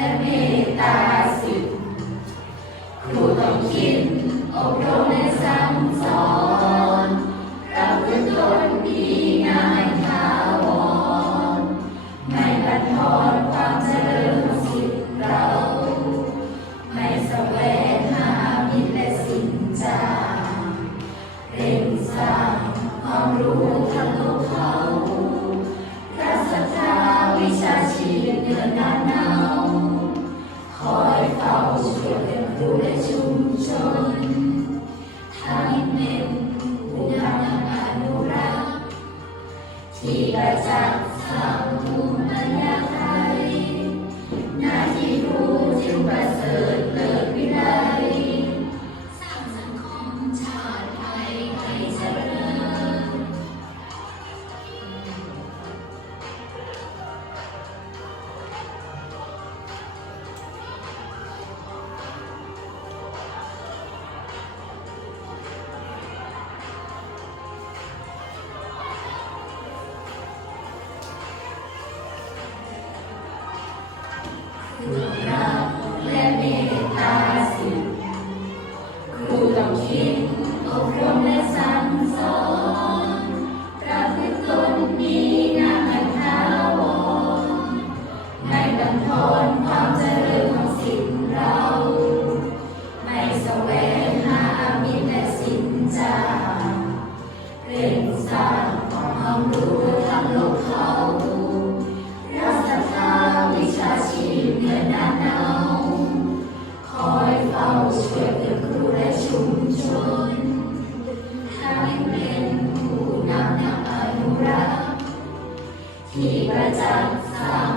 และเมตตาสิทธิ์ครูต้องคิดอบรมและสั่งสอนประพฤติตนดีงามถาวรไม่บัดทอนความเจริญสิทธิเรา ไม่แสวงหามิตรและสินจาเร่งสร้างความรู้ทั้งโลกเขา ที่ประจักษ์สังภูมิปัญญาไทย และเม ที่ประจักษ์สางภูมิปัญ